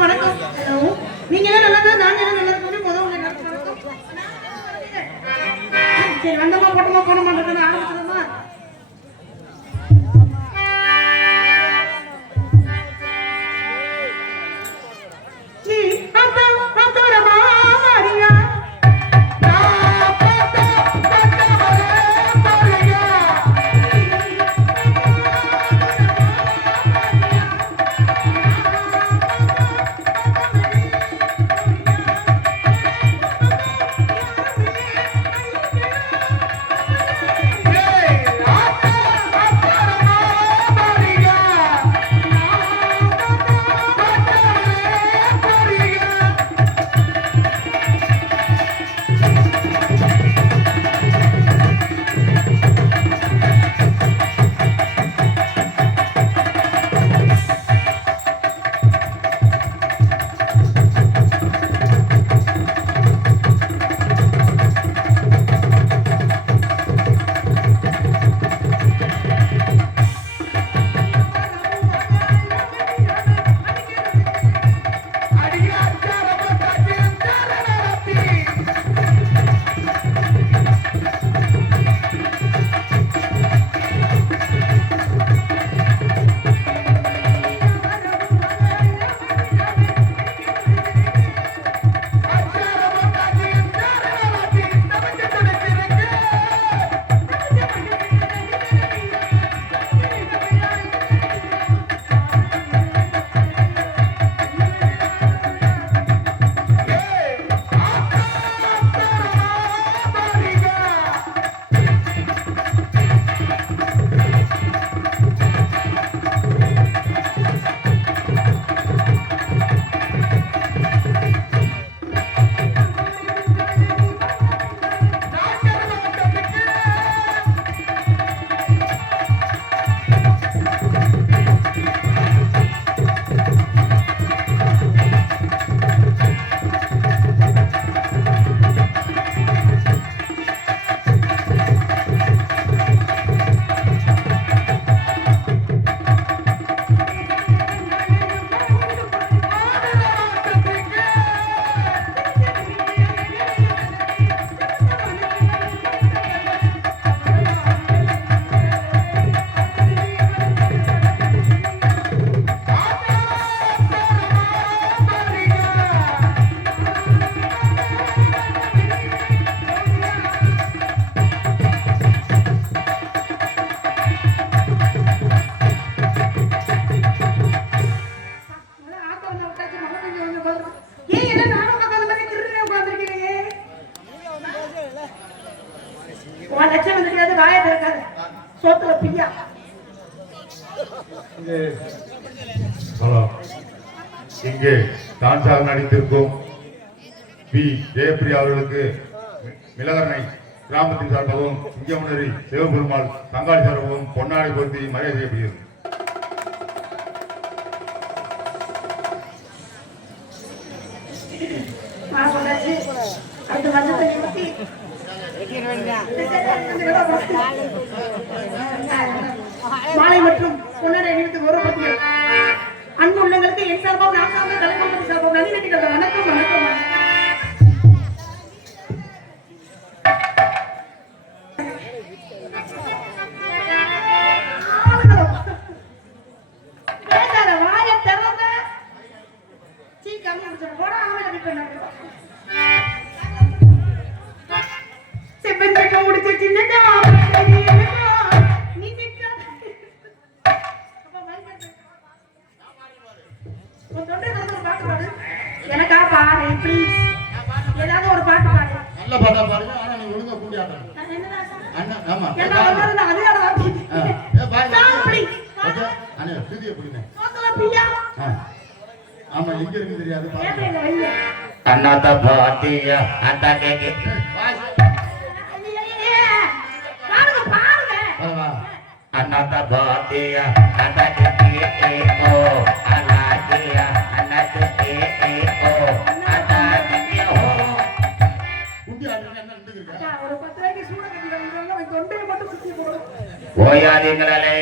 வணக்கம். நீங்க நல்லா நாங்க நல்லா சரி வந்தமா போட்டோமா போன மாட்டேன் ஆரம்பிச்சிடமா. இங்கே டான்ஸாக நடித்திருக்கும் பி ஜெயப்பிரியா அவர்களுக்கு மிளகரணை கிராமத்தின் சார்பாகவும் சிங்கமுனரி சிவபெருமாள் தங்காளி சார்பாகவும் பொன்னாடை பொருத்தி மரியாதை செய்யப்படுகிறது. மாலை மற்றும் பொன்னாடை அணிவித்து கௌரவப்படுத்துகிறேன். அன்பு உள்ளங்களுக்கு என் சார்பாக நான் சார்ந்த கலைஞர் சார்பாக நன்றி நன்றிகள். வணக்கம் வணக்கம். வாய திறந்த சீக்கிரம் போட ஆவல செப்பன் முடிச்சு சின்னதா எனக்கா பாரு ப்ளீஸ் ஏதாவது ஒரு பாட்டு பாடு. நல்ல பாட்டா பாடுங்க. ஆனா நீ ஒழுங்கா கூடி ஆடணும். அண்ணா ஆமா என்ன வந்தது அதுல வாத்தி ப்ளீஸ் அண்ணா சுதிய புடிங்க சோதல பியா. ஆமா எங்க இருக்கு தெரியாது பாருங்க. அண்ணாத்த பாட்டியா அண்ணா கேக்கே பாருங்க அண்ணாத்த பாட்டியா அண்ணா கேக்கே ஓ அண்ணா கேயா அண்ணா கேக்கே ஓ அண்ணா கேக்கே ஓ குட்டி ஆடுங்க என்ன நின்னுங்க. ஒரு 10 ரூபாய்க்கு சூட கட்டி வந்து தொண்டையை மட்டும் சுத்தி போடு. ஓயாதீங்களே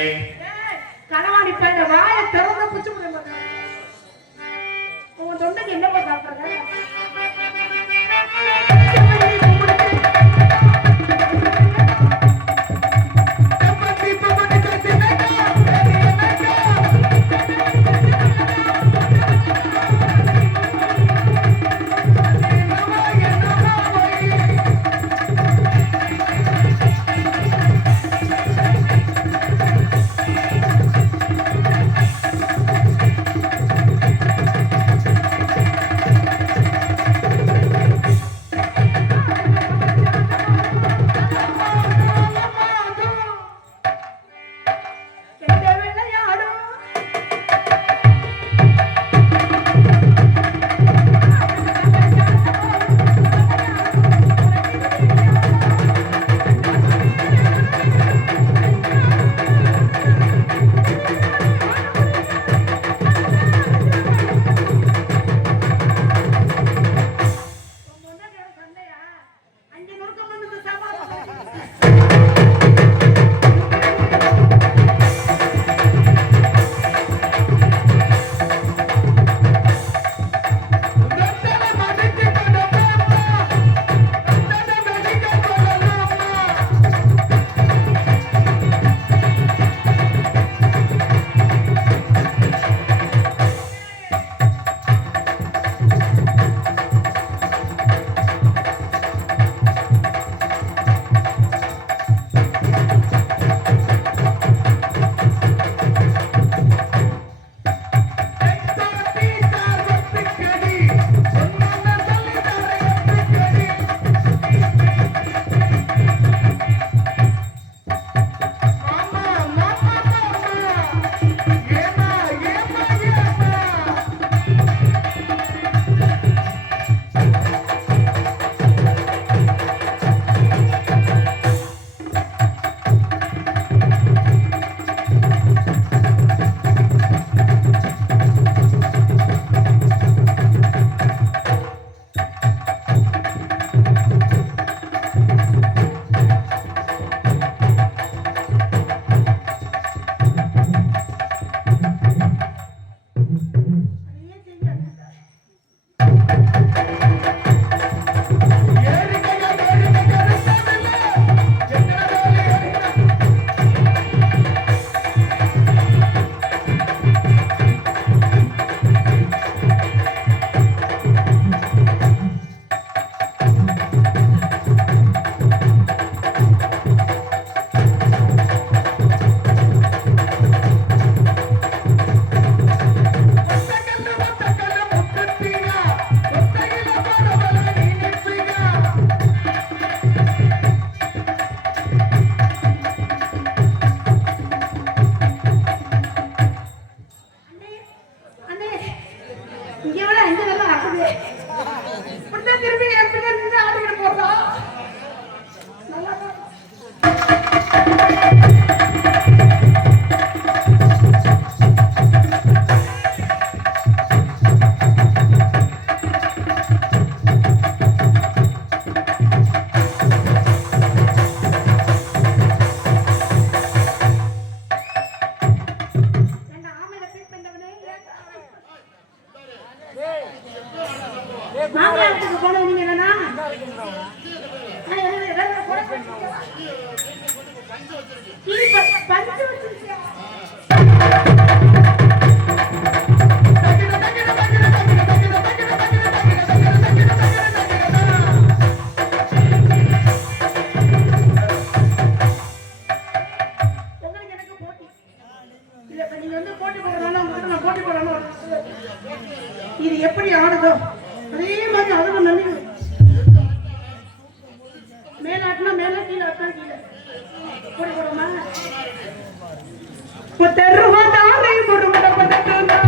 கனவாணி பையன் வாயை திறந்த பிடிச்சு முடியும். உன் தொண்டைக்கு என்னப்பா சாப்பிடுற? மாமலாத்துக்கு போனது நீங்க தானா? பஞ்சு வச்சிருக்கியா? இது எப்படி ஆடுதோ அதே மாதிரி அதுவும் நன்றி. மேலாட்டினா மேல, கீழே ஆட்டினா கீழே. போடி போடுமா? தெருவா தானே கொடுமட பதட்டா.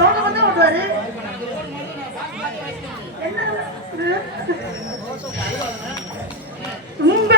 ரோட வந்து ஓட்டுவாரு. உங்க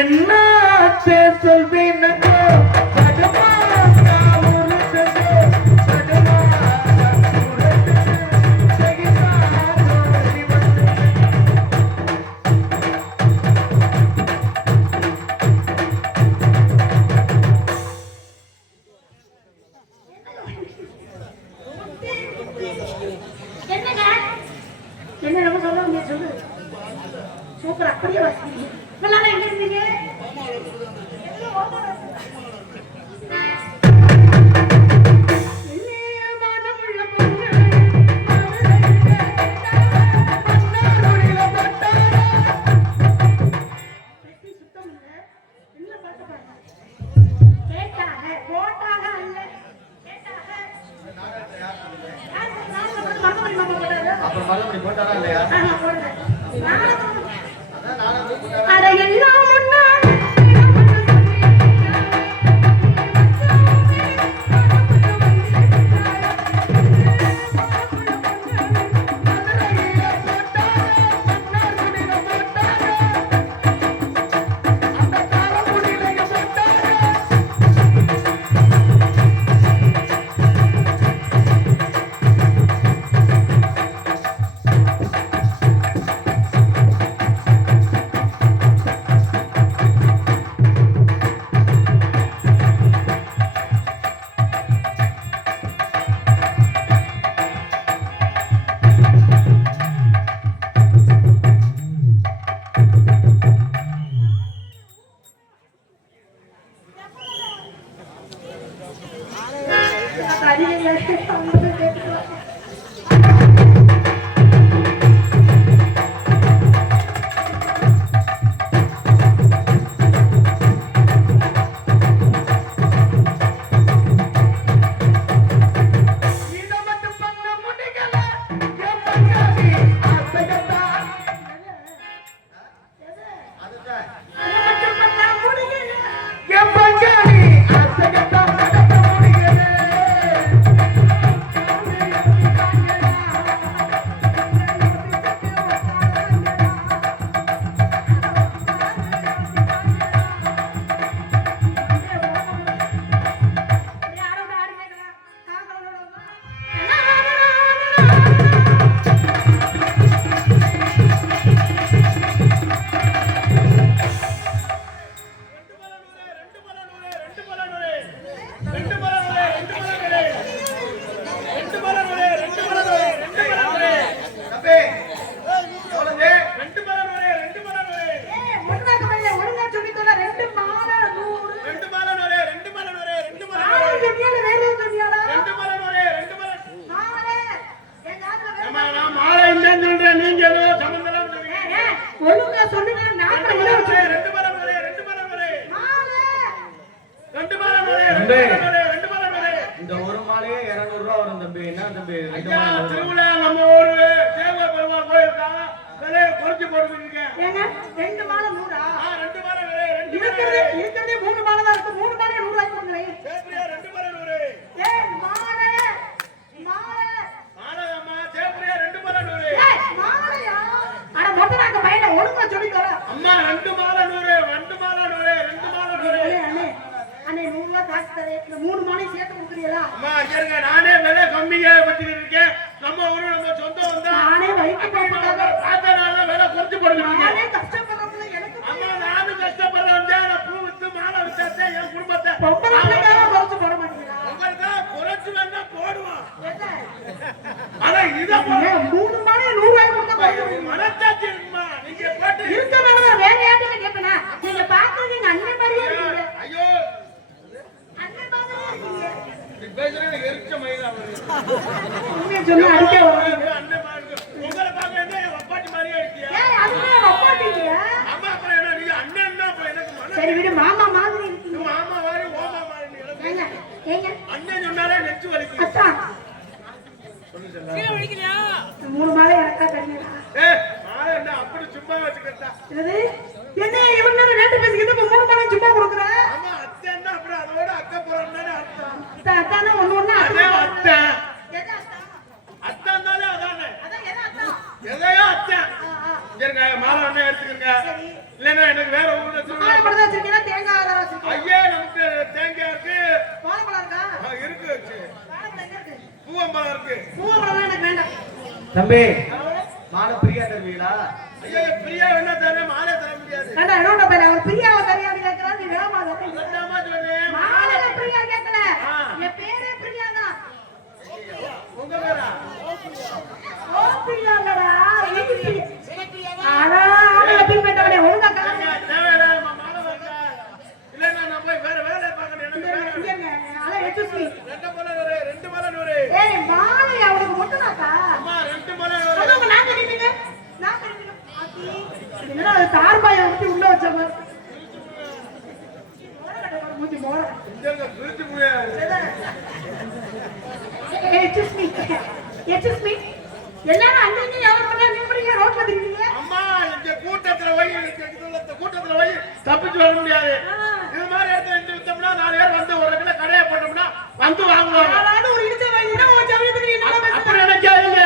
என்ன சொல்வேன் என்ன நம்ம சொல்ல சொல்லு சூப்பர் அப்படியே வாசிக்கிறீங்க. எங்க இருந்தீங்க? தம்பி, ரெண்டு மாலை நூறு. இந்த ஒரு மாலையே 200 ரூபா வரும் தம்பி. என்ன தம்பி ரெண்டு ஐயா, மாலை 100 ரூபா? திருவிழா நம்ம ஊரு சேவை பெருமாள் கோயிலுக்காக விலையை குறைச்சு போட்டுருக்கீங்க. ஏங்க 2 மாலை 100ஆ? ரெண்டு மாலை விலை, ரெண்டு இருக்கிறதே 3 மாலை தான் இருக்கு. 3 மாலை 100 ரூபாய்க்கு கொடுக்குறேன். சேப்பிரியா, ரெண்டு மாலை நூறு. ஏய் மாலை மாலை மாலையம்மா, சேப்பிரியா, ரெண்டு மாலை நூறு. ஏய் மாலையா? அட மொட்டை நாக்க பையனை ஒழுங்கா சொல்லிட்டு வர. அம்மா, ரெண்டு மாலை நூறு, ரெண்டு மாலை நூறு, ரெண்டு மாலை நூறு. அண்ணே அண்ணே 100 ரூபாய் காசு தரேன். இந்த 3 மாலையும் சேர்த்து கொடுக்குறீங்களா? அம்மா, இருங்க, நானே விலை கம்மியா வச்சுக்கிட்டு இருக்கேன். நம்ம ஊரு நம்ம சொந்தம் வந்தா நானே வயிற்று போட்டுட்டாங்க. பார்த்தனால விலை குறைச்சு போட்டுருக்கீங்க. நானே கஷ்டப்படுறதுல எனக்கு அம்மா, நானும் கஷ்டப்படுறேன். நான் பூ வித்து மாலை வித்தாத்தே என் குடும்பத்தை பொம்பளை பிள்ளைக்காக குறைச்சு போட மாட்டீங்களா? உங்களுக்கு குறைச்சு வேணா போடுவான். என்ன? ஆனா இதை ஏன் 3 மாலையை 100 ரூபாய்க்கு கொடுத்தா போதும். மனச்சாட்சி இருக்குமா? நீங்க போட்டு இருக்க வேணாம், வேற யார்கிட்ட கேட்பேனா? நீங்க பார்க்கறது எங்க அண்ணன் மாதிரியே இருக்கீங்க. ஐயோ, அண்ணன் மாதிரியே இருக்கீங்க. நீ பேசுறது எரிச்ச மயிலா வருது. உண்மையை சொல்லி அடிக்க வராங்க. அண்ணன் மாதிரி உங்களை பார்க்க என்ன என் அப்பாட்டி மாதிரியே இருக்கியா? ஏய் அதுவே ஒப்பாட்டீங்க. அம்மா, அப்புறம் என்ன நீங்க அண்ணன் தான். அப்புறம் எனக்கு மன சரி விடு, மாமா மாதிரி இருக்கீங்க. மாமா மாதிரி ஓமா மாதிரி நீ எனக்கு. ஏங்க ஏங்க அண்ணன் சொன்னாலே நெச்சு வலிக்குது. அத்தா சொல்லு சொல்ல. 3 மாலை எனக்கா தரீங்களா? மாலை என்ன அப்படி சும்மா வச்சுக்கிட்டா? என்னது? என்ன இவன் நேரம் ரேட்டு பேசிக்கிட்டு இப்ப 3 மாலை சும்மா கொடுக்குற? ஆமா, அத்தைன்னா அப்புறம் அதோட அக்கா போறான்னு அர்த்தம். அத்தானா ஒண்ணு அதே அத்தை. எது அத்தா? அத்தான்னாலே அதானே. அதான் எது அத்தா? எதையோ அத்தை. ஆ, ஆ. இருங்க, மாலை ஒண்ணே எடுத்துக்கங்க. சரி. இல்லைன்னா எனக்கு வேற ஊர்ல மாலை சொல்லுங்க. படுத்து வச்சிருக்கீங்களா? தேங்காய் ஆதரவு வச்சிருக்கீங்களா? ஐயே, நமக்கு தேங்காய் இருக்கு. வாழைப்பழம் இருக்கா? இருக்கு வச்சு. வாழைப்பழம் எங்க இருக்கு? பூவம்பழம் இருக்கு. பூவப்பழம் எனக்கு வேண்டாம். தம்பி, மாலை பிரியா தருவீங்களா? ஐயா, பிரியா என்ன தர மாலை தர முடியாது. வேண்டாம், என்னோட பேர் அவர் பிரியாவை தரியான்னு கேட்கிறா, நீ வேகமா தரீங்க. என்னம்மா சொன்னேன்? மாலையில பிரியா கேட்கல. ஆ. என் பேரே பிரியா தான். உங்க பேரா? ஓ பிரியா இல்லடா, இது பிரியா. அடா, ஆம்பளை பின் பெட்டவனே, ஒழுங்கா கிளம்பு. ஐயா, தேவையில்ல, மாலை வரல. இல்லைன்னா நான் போய் வேற வேலையை பார்க்கணும். எனக்கு வேலை இருக்கு. இங்கங்க, அதான் excuse me. ரெண்டு மாலை நூறு. ஏய், மாலை அவனுக்கு மட்டும்தாக்கா? அம்மா, ரெண்டு மாலை நூறு. சொல்லுங்க, நான் கட்டிட்டீங்க. நான் கட்டிட்டேன். ஆத்தி, என்னடா அது தார்பாயை ஊத்தி உள்ள வச்ச மாதிரி. மோரக்கட்டை பாரு, மூஞ்சி மோரக்கட்டை. இங்க பிரிச்சு போய் Excuse me. Excuse me. எல்லாரும் அங்கங்க எவ்வளவு பண்ணா நீ எப்படிங்க ரோட்ல திரிவீங்க? அம்மா, இந்த கூட்டத்துல போய் இந்த கூட்டத்துல போய் தப்பிச்சு வர முடியாது. இது மாதிரி இடத்துல இருந்து வித்தோம்னா 4 பேர் வந்து ஒரு இடத்துல கடையை போட்டோம்னா வந்து வாங்குவாங்க. யாராவது ஒரு இடிச்ச வாங்கினா உன் சமயத்துக்கு நீ என்ன பேசுற? அப்படி நினைக்காதீங்க.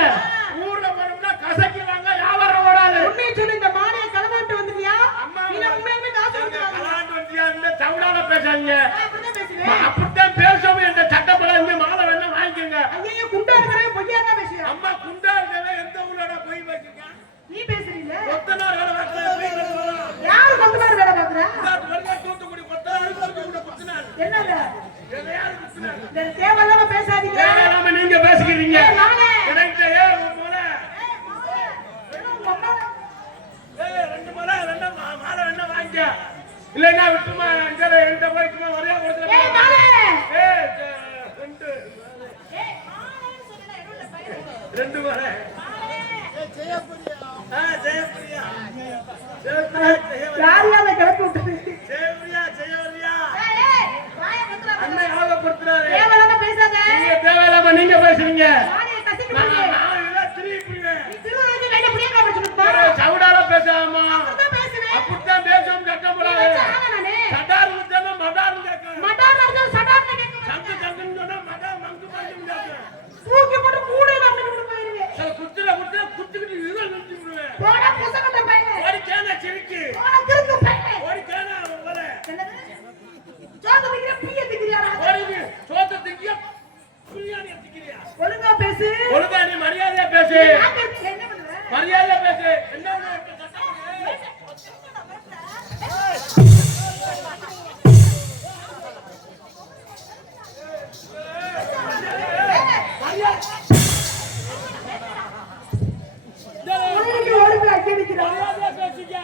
ஊர்ல போனோம்னா கசக்கிவாங்க, வியாபாரம் ஓடாது. உண்மையை சொல்லு, இந்த மாலையை களவாட்டு வந்துட்டியா? அம்மா, இல்ல உண்மையாலுமே காசு கொடுத்துருவாங்க? கலாண்டு வந்தியா? இந்த தவடால பேசாதீங்க. நான் அப்படிதான் பேசுவேன். அப்படித்தான் பேசாம இந்த சட்டப்பட இருந்து மாலை வேணா வாங்கிக்கோங்க. ஐயையோ, குண்டா இருக்கிறவன் பொய்யா தான் பேசுவேன். அம்மா, குண்டா இருக்கவே எந்த ஊரோட போய் வச்சுக்க? நீ பேசுறீல்ல? கொத்தனார் வேலை பார்க்கறது போய் வச்சுக்கலாம். யாரு கொத்தனார் வேலை பார்க்கறா? தூத்துக்குடி கொத்தனார் தூத்துக்குடி குத்துனார். என்னது? எதையாவது குத்துனார். இந்த தேவையில்லாம பேசாதீங்க. தேவையில்லாம நீங்க பேசிக்கிறீங்க. ஏய், மாலை. எனக்கு ஏன் போல ஏய், மாலை. என்ன உங்க அம்மா? ரெண்டு மாலை ரெண்டு மாலை வேணா வாங்கிக்க. இல்லைன்னா விட்டுமா எந்த போயிட்டுமா ஒரே கொடுத்துல ஏய், மாலை. ரெண்டு ஏய், மாலைன்னு சொன்னா என்னோட பையன். ரெண்டு மாலை. மாலை. ஜெயப்பிரியா ஜெயப்பிரியா யார் யாரை கிளப்பி விட்டது? ஜெயப்பிரியா ஜெயவரியா ஏய், ஏய், வாயை பத்திரா. அண்ணன் ஞாபகப்படுத்துறாரு. தேவையில்லாம பேசாத. நீங்க தேவையில்லாம நீங்க பேசுறீங்க. மாலையை கசிக்கு நான் போடு. நான் திருப்பிடுவேன். நீ திருவள்ளுவருக்கு கையில புடியங்க வச்சுட்டு போ. சவுடால பேசாமா? அப்படிதான் பேசுவேன். அப்படித்தான் பேசவும் கட்டப்படாது. வச்ச ஆளா நானு? சட்டார் விட்டா மடார்னு கேட்கணும். மடார்னு இருந்தா சடார்னு கேட்க சங்கு மாட்டேன். சங்குன்னு சொன்னா மடார் மங்கு மங்குன்னு கேட்கணும். தூக்கி போட்டு கூடையில அப்படி கொண்டு போயிருவேன். சில குத்துல குத்திக்கிட்டு இதை நிறுத்தி விடுவேன். போடா புசகட்ட பையன். ஒரு கேன சிரிக்கு. போடா திருக்கு பையன். ஒரு கேன வர. என்னது? சோத்து திங்கிற பிய திங்கிறியாடா? ஒரு சோத்த திங்கியா பிரியாணி திங்கிறியா? ஒழுங்கா பேசு. ஒழுங்கா நீ மரியாதையா பேசு. நான் பேசி என்ன பண்ணுவ? மரியாதையா பேசு. என்ன ஒழுங்கு ஒழுங்கு அடி நிக்கிறான். மரியாதையா பேசிக்க.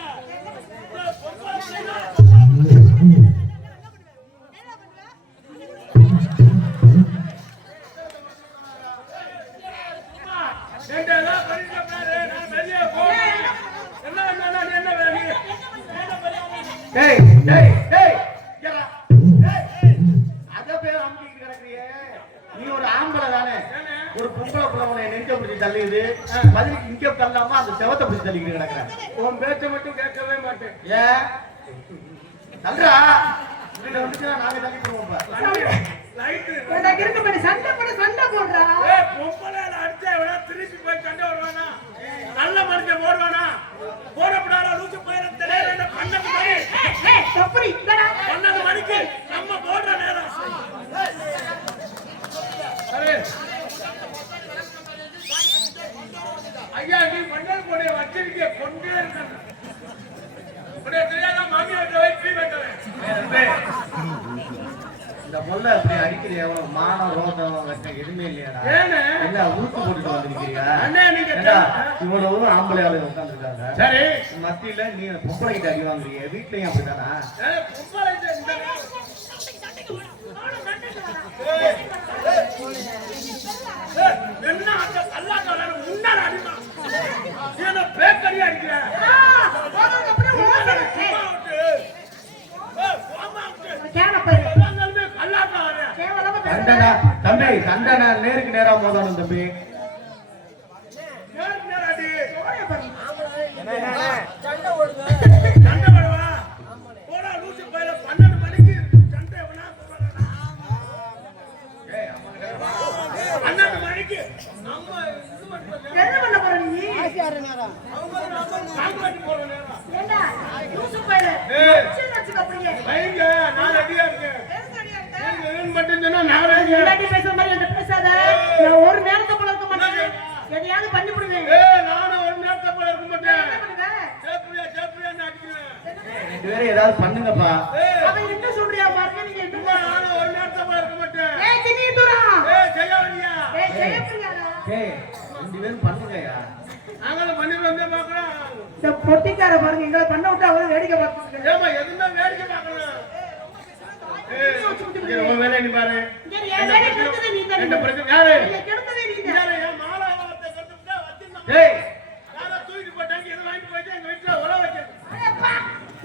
ரெண்டு எல்லாம் பண்ணிட்டு நான் வெளியே போறேன். ஆம்பளை தானே ஏனே? ஒரு பொம்பளை புள்ள உன்னை நெஞ்ச பிடிச்சி தள்ளிடுது பதிலுக்கு இங்க தள்ளாம அந்த செவத்தை பிடிச்சி தள்ளிக்கிட்டு கிடக்குறேன் உன் பேச்ச மட்டும் கேட்கவே மாட்டேன். ஏன் தள்ளுறா வீட்டை வந்துச்சுன்னா நாங்க தள்ளி போடுவோம் லைட்டு. எனக்கு இருக்க மாதிரி சண்டை போடுறா. ஏய், பொம்பளையால அடிச்சா எவனா திருப்பி போய் சண்டை வருவானா? நல்ல மனுஷன் ஓடுவானா? போடப்படாத லூசு பயிரத்திலே என்ன 12 மணி. தப்புரி இல்லடா. 12 மணிக்கு நம்ம போடுற நேரம். சரி. ஐயா, நீ மண்டல் கொடைய வச்சிருக்க கொண்டே இருக்க. உடைய தெரியாத மாமியார் போய் பீ வைக்கிறேன். இந்த முல்ல அப்படி அடிக்கிற எவ்வளவு மானம் ரோதம் வெட்கம் எதுவுமே இல்லையாடா ஏனே? என்ன ஊத்து போட்டுட்டு வந்திருக்கிறியா அண்ணே, நீங்க ஏண்டா, இவ்வளவு ஆம்பளை ஆளு உட்காந்துருக்காங்க சரி. மத்தியில நீ பொம்பளை கிட்ட அடி வாங்குறிய வீட்லயும் அப்படித்தானா ஏய், பொம்பளை இந்த என்ன அந்த கல்லாக்கார முன்னால அடிமா. என்ன பேக்கரியா அடிக்கிற? அப்படியே ஓடுது. சும்மா விட்டு. ஏய், போமா விட்டு. கேன போயிரு. எல்லாங்களுமே கல்லாக்கார. கேவலமா சண்டனா தம்பி சண்டனா நேருக்கு நேரா மோதணும் தம்பி நேருக்கு நேரா அடி. ஓடிய பாரு. சண்டை போடுவா. போடா லூசு பையல 12 மணிக்கு சண்டை எவனா போடுறானா? 12 மணிக்கு நம்ம இது பண்றது. என்ன பண்ண போற நீ? கால்வாட்டி போற நேரம். ஏண்டா லூசு பையல. ஏய். சின்ன வச்சுக்க அப்படியே. வைங்க, நான் ரெடியா இருக்கேன். எதுக்கு அடியா இருக்க? நீங்க எதுவும் மட்டும் சொன்னா நான் ரெடியா. முன்னாடி பேசுற மாதிரி என்கிட்ட பேசாத. நான் ஒரு நேரத்தை போல இருக்க மாட்டேன். எதையாவது பண்ணி விடுவேன். ஏய், நானும் ஒரு நேரத்தை போல இருக்க மாட்டேன். என்ன பண்ணுவ? சேப்பிரியான்னு அடிக்கிறேன். ரெண்டு பேரும் ஏதாவது பண்ணுங்கப்பா ஏய், அவன் என்ன சொல்றியா பாருங்க நீங்க என்ன? சும்மா நானும் ஒரு நேரத்தை போல இருக்க மாட்டேன். ஏய் சின்னி தூரா. ஏய், செய்யாதீங்க. ஏய் ஜெயப்பிரியாடா. ஏய் ரெண்டு பேரும் பண்ணுங்கயா நாங்களும் பண்ணிட்டு வந்தே பார்க்கலாம். இந்த பொட்டிக்கார பாருங்க எங்களை பண்ண விட்டு அவரு வேடிக்கை பார்த்துட்டு. ஏமா எதுனா வேடிக்கை பார்க்கலாம். ஏய், இங்க உன் வேலையை நீ பாரு. என் வேலையை கெடுத்ததே நீ தான். என்ன பிரச்சனை? யாரு? என்னை கெடுத்ததே நீ தான். யாரு? என் மாலாவத்தை கட்டுப்புட்டா வச்சிருந்தோம். ஏய் யாரோ தூக்கிட்டு போட்டாங்க, எது வாங்கிட்டு போயிட்டு எங்க வீட்டுல உழ வைக்கிறது. அடப்பா,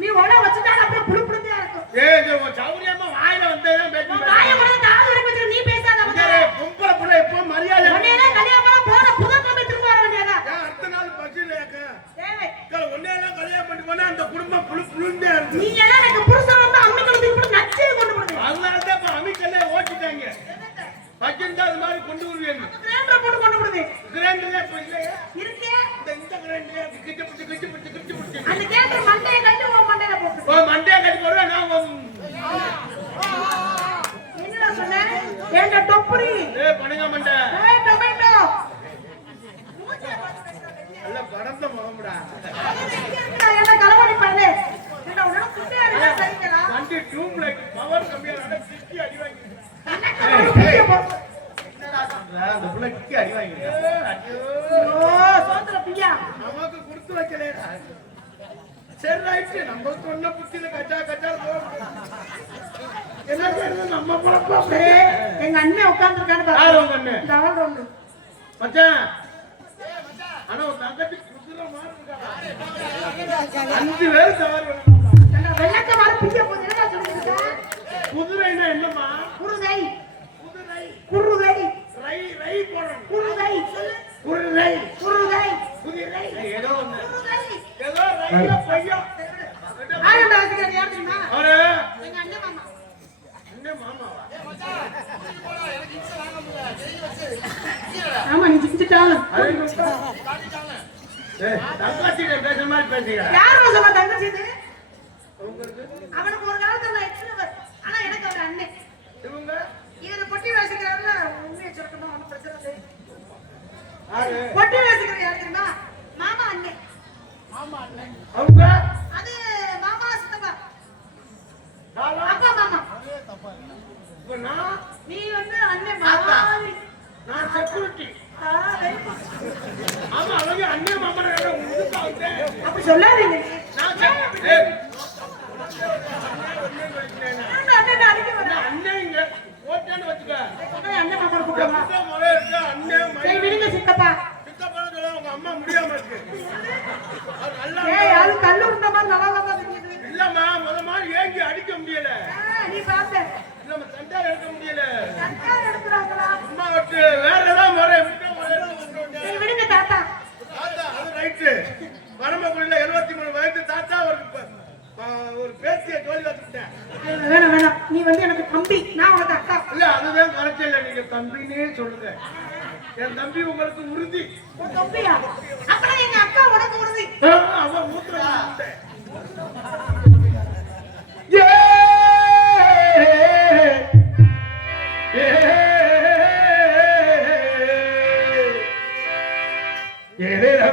நீ உட வச்சுட்டா அப்படியே புழுப்புழுதியா இருக்கும். ஏய், இது உன் சௌரியமா வாயில வந்தேதான் பேச்சு. உன் வாயை மூடி காது வரைக்கும் வச்சுட்டு நீ பேசாத இங்க முதல்ல. பொம்பளை புள்ள எப்போ மரியாதை. உன்னையெல்லாம் கல்யாணம் பண்ண போற புதன்கிழமை திரும்ப வர வேண்டியதா? ஏன் அடுத்த நாள் பஸ்ஸில்லையாக்க? தேவை. உன்னையெல்லாம் கல்யாணம் பண்ணி போனா அந்த குடும்பம் புழுண்டே இருக்கு. நீ எல்லாம் எனக்கு புருஷன் வந்து அம்மிக்கலை தூக்கி போட்டு நச்சே கொண்டு போடுது. அதனாலதான் இப்ப அமிக்கல்லே ஓட்டிட்டாங்க. பக்கிருந்தா அது மாதிரி கொண்டு வருவீங்க. கிரைண்டரை போட்டு கொண்டு போடுது. கிரைண்டர்ல இப்ப இல்லையே. இருக்கே. இந்த கிரைண்டர் கிச்சு பிடிச்சு. அந்த கிரைண்டர் மண்டையை கட்டி உன் மண்டையில போட்டு. ஓ, மண்டையா கட்டி போடுவேன் நான். என்னடா சொன்ன? ஏன்டா டொப்புரி? ஏய், பணங்க மண்டை. ஏய் டொமேட்டோ. நல்ல படந்த முகம்டா. நான் என்ன கலவடி பண்ணு? என்ன உடனே குட்டி அடிச்சா சரிங்களா? வண்டி டியூப் லைட் பவர் கம்மியா சிக்கி அடி வாங்கி. என்னடா சொல்ற அந்த புள்ள கிக்கி அடி வாங்கிட்டு ஐயோ, ஓ சோத்துல பியா. நமக்கு கொடுத்து வைக்கலையா? சரி ரைட்டு, நம்ம சொன்ன புத்தியில கச்சா போகும். என்ன செய்யறது நம்ம பொழப்பா? ஏய், எங்க அண்ணன் உட்கார்ந்திருக்கான்னு பாரு. யார் உங்க அண்ணன்? இந்த ஆள் ஒண்ணு. மச்சான், ஆனா ஒரு தங்கச்சி குதிரை மாதிரி இருக்கா. 5 பேர் சவாரி பண்ணணும். என்ன வெள்ளக்க வர பிய போது என்னடா சொல்லிட்டு இருக்க? குதிரைன்னா என்னம்மா? குருதை. குதிரை. குருதை. ரை போடணும். குருதை. குதிரை. குருதை. குதிரை. ஏதோ ஒண்ணு குருதை. ஏதோ ரைல பையா. ஆரம்ப ஆசிரியர் யார் தெரியுமா? அவரு எங்க அண்ணன் மாமா. அண்ணன் மாமாவா? ஆமா நீ சிக்கிட்டாலும். ஏய், தங்கச்சிட்ட பேசுற மாதிரி பேசுறீங்க. யார் சொன்னா தங்கச்சி இது? அவனுக்கு ஒரு காலத்துல நான் எக்ஸ்ட்ரா. ஆனா எனக்கு அவர் அண்ணன். இவங்க இவரு பொட்டி வாசிக்கிறாருல உண்மையை சொல்லணுமா ஒன்றும் பிரச்சனை இல்லை. யாரு? பொட்டி வாசிக்கிற யார் தெரியுமா? மாமா அண்ணன். அவங்க அது மாமா சித்தப்பா. நானா? அப்பா மாமா. இப்ப நான் நீ வந்து அண்ணன் தாத்தா. மாமி. நான் செக்யூரிட்டி. ஆ, very good. ஆமா, அவங்க அண்ணன் மாமா அப்படி சொல்லாதீங்க. நான் செக்யூரிட்டி. ஏய், ஏன்டா அண்ணனை அடிக்க வர? அண்ணன் இங்க ஓட்டேன்னு வச்சுக்க. சொன்னா அண்ணன் மாமா கூப்பிடுமா? சித்தப்பா முறை இருக்கு, அண்ணன் சரி மகன். விடுங்க சித்தப்பா. சித்தப்பான்னு சொல்ல உங்க அம்மா முடியாம இருக்கு. அது நல்லா ஏய் அது கல்லு உருண்ட மாதிரி நல்லா தான் தெரியுது. இல்லம்மா, முத மாதிரி ஏங்கி அடிக்க முடியல. நீ பார்த்த. இல்லம்மா, சண்டை எடுக்க முடியல. சர்க்கார் எடுத்துறாங்களா? அம்மா விட்டு தம்பி, நான் உனக்கு அக்கா. இல்ல அதுதான் குறைச்சல, நீங்க தம்பினே சொல்லுங்க. என் தம்பி உங்களுக்கு உறுதி. உன் தம்பியா? அப்பனா எங்க அக்கா உனக்கு உறுதி. அவன் மூத்திரம்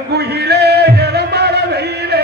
குயிலே எலமர வெயிலே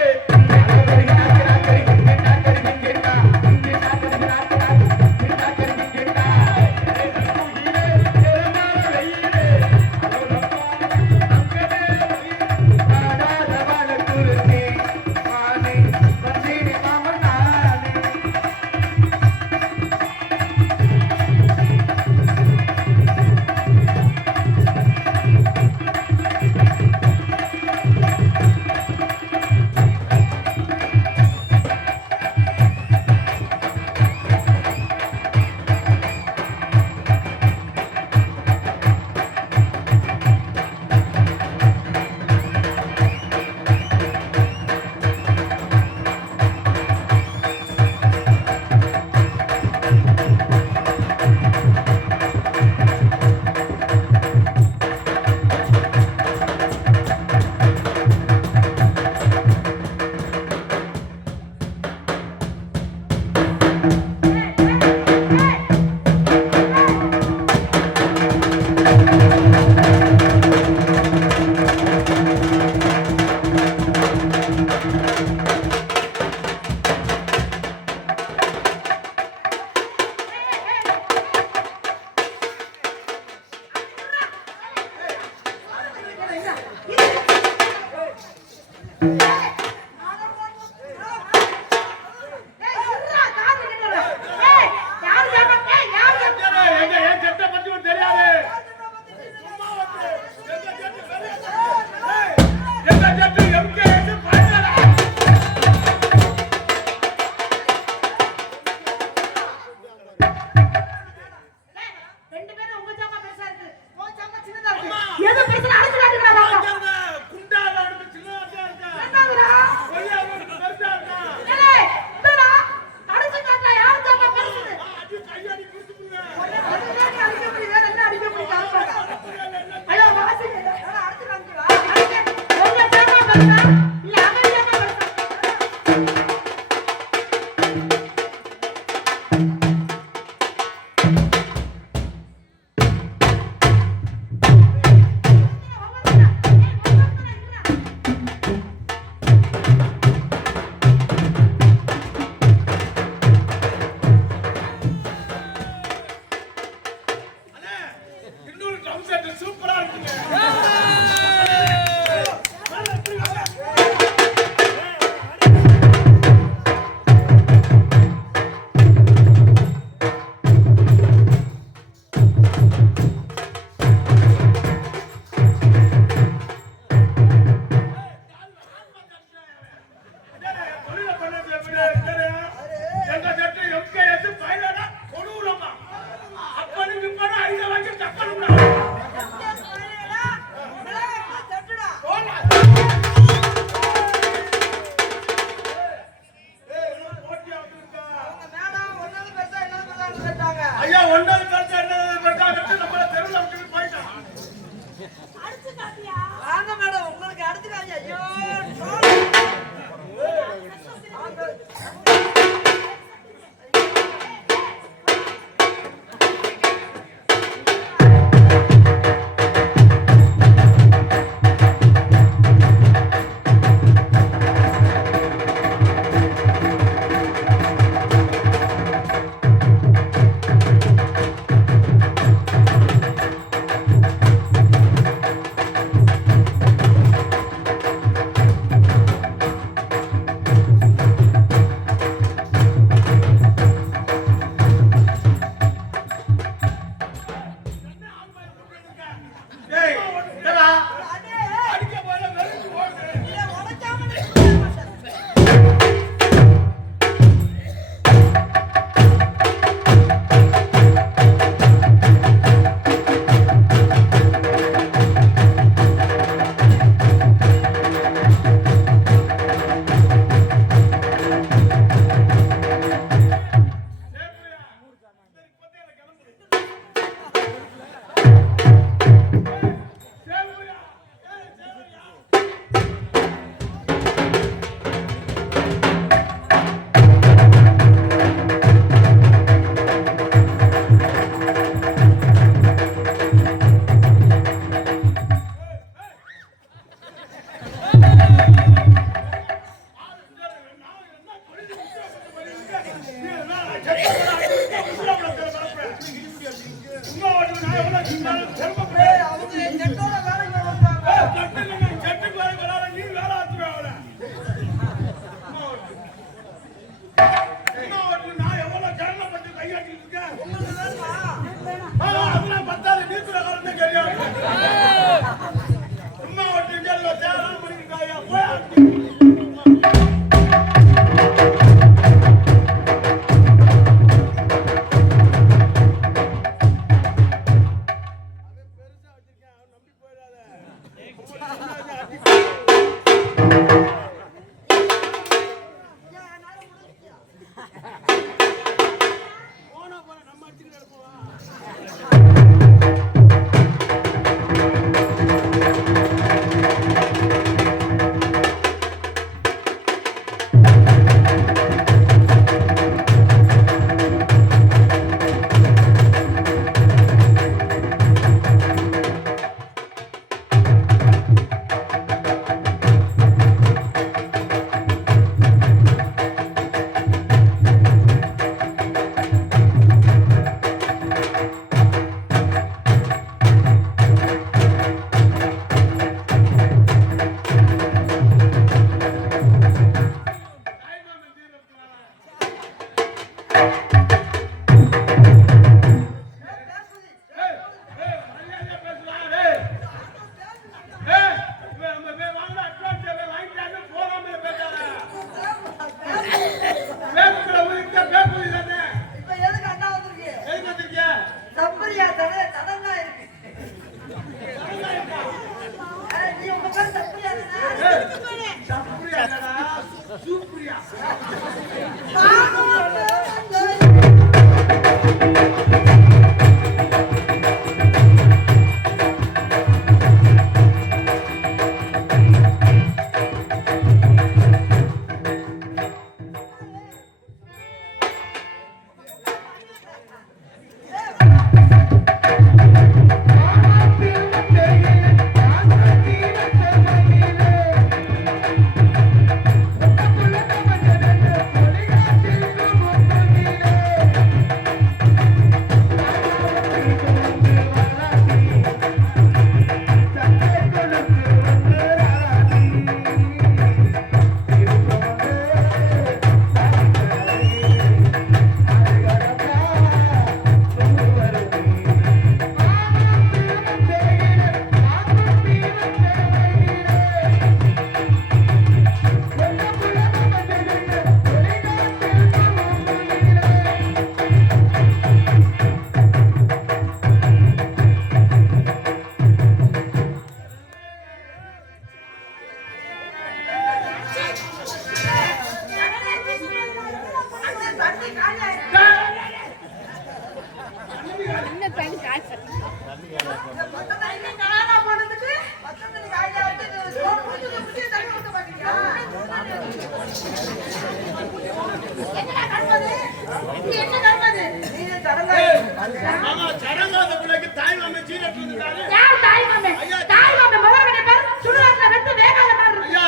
ஆமா, சடங்கா அந்த பிள்ளைக்கு தாய் மாமே சீரட்டு வந்துட்டாரு. யார் தாய் மாமே? தாய் மாமே மகனே பாரு, சுடுகாட்டுல வெந்து வேகாத மாதிரி இருக்கு. ஐயா,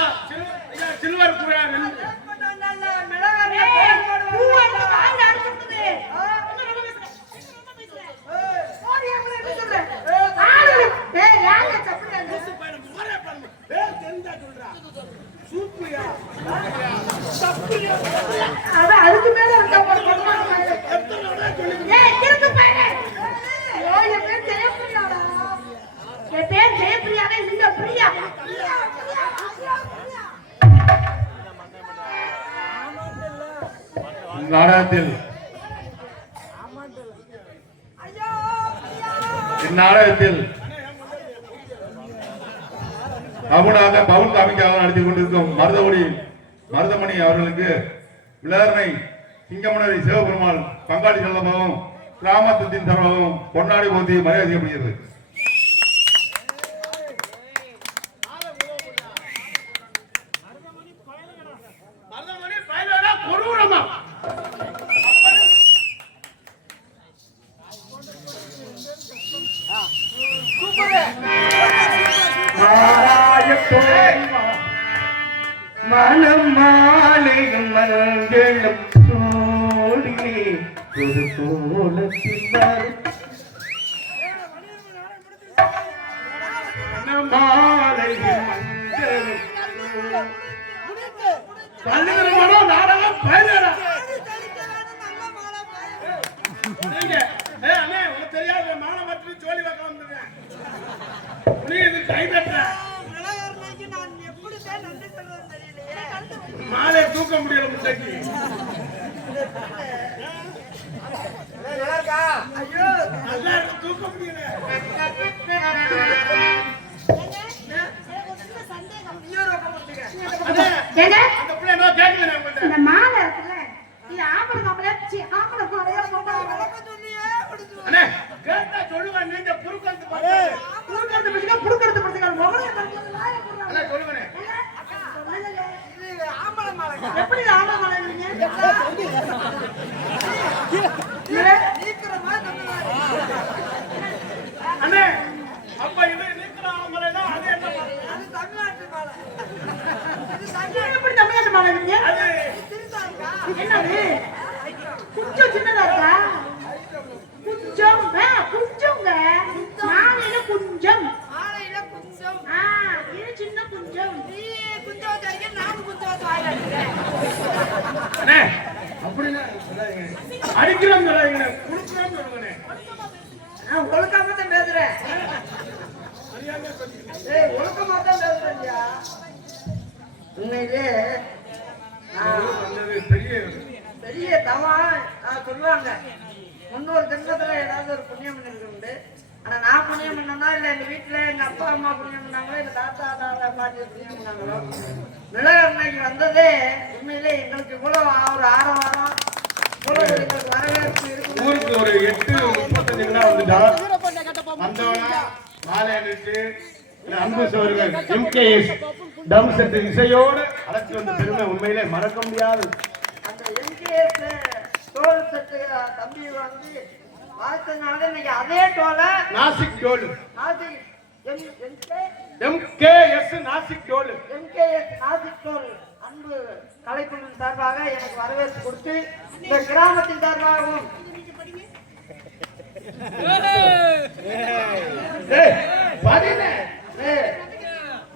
சில்வர் குரா அதுக்கு மேல என் பேர் ஜெயப்பிரியாவே இல்ல பிரியா. இந்நாடகத்தில் தமிழாக பவுன் காமிக்காக நடத்தி கொண்டிருக்கும் மருதமணி அவர்களுக்கு விழாரணை சிங்கமனரி சிவபெருமாள் பங்காளி செல்லமாகவும் கிராமத்தின் சார்பாகவும் பொன்னாடி போதி மரியாதை செய்யப்படுகிறது. மனம் மாலையும் மஞ்சளும் சோடியே ஒரு கோலத்தில் மாலையும் மஞ்சளும் பள்ளிகரமானோ நாடகம் பயனடா. அண்ணே உனக்கு தெரியாத மாலை பற்றி ஜோலி வைக்க வந்துருக்கேன். நீ இது கை தட்டுற மாலை தூக்க முடியல முட்டைக்கு. நல்லா இருக்கு, தூக்க முடியல. அந்த பிள்ளை என்ன கேட்குது உங்கள்கிட்ட? இந்த மாலை இருக்குல்ல, இது ஆம்பளை மாப்பிள்ளை, ஆம்பளை மாலையா அண்ணே கேட்டா சொல்லுவேன். நீங்க புருக்கத்து புடுக்கிறது பிடிச்சிக்க மொபைல் அண்ணே சொல்லுவேனே. எப்படி ஆம்பளை மாலை அண்ணே அப்ப இது நீக்கிறாங்களே அது என்ன மாலை? அது தமிழ்நாட்டு மாலை. எப்படி தமிழ்நாட்டு மாலை இருக்கீங்க? அது என்னது கொஞ்சம் சின்னதா இருக்கா? குஞ்சம் குஞ்சங்க மாலையில குஞ்சம் இது சின்ன குஞ்சம். அண்ணே அப்படின்னா அடிக்கிறோம் சொல்லாதீங்க, குடுக்குறோம் சொல்லுங்கண்ணே. ஒழுக்கமா தான் பேசுறேன். ஒழுக்கமா தான் பேசுறேன்யா. உண்மையிலே பெரிய தவா சொல்லுவாங்க. முன்னொரு ஜென்மத்துல ஏதாவது ஒரு புண்ணியம் பண்ணிருக்கு. ஆனா நான் புண்ணியம் பண்ணனா இல்ல எங்க வீட்டுல எங்க அப்பா அம்மா புண்ணியம் பண்ணாங்களோ இல்ல தாத்தா பாட்டி புண்ணியம் பண்ணாங்களோ, நிலவரணைக்கு வந்ததே உண்மையிலே எங்களுக்கு இவ்வளவு ஒரு ஆரவாரம், இவ்வளவு எங்களுக்கு வரவேற்பு இருக்கு. ஊருக்கு ஒரு 8:35 வந்துட்டா வந்தவனா மாலை அணிட்டு அன்பு சோழர்கள் எம்கேஎஸ் டம் செட் இசையோடு அழைச்சி வந்த பெருமை உண்மையிலே மறக்க முடியாது. அந்த எம்கேஎஸ் தோல் செட்டு தம்பி வந்து வாழ்த்ததுனால இன்னைக்கு அதே டோல நாசிக் டோல் நாசிக் MKS நாசிக் டோல் MKS நாசிக் டோல் அன்பு கலைக்குழுவின் சார்பாக எனக்கு வரவேற்பு கொடுத்து இந்த கிராமத்தின் சார்பாகவும்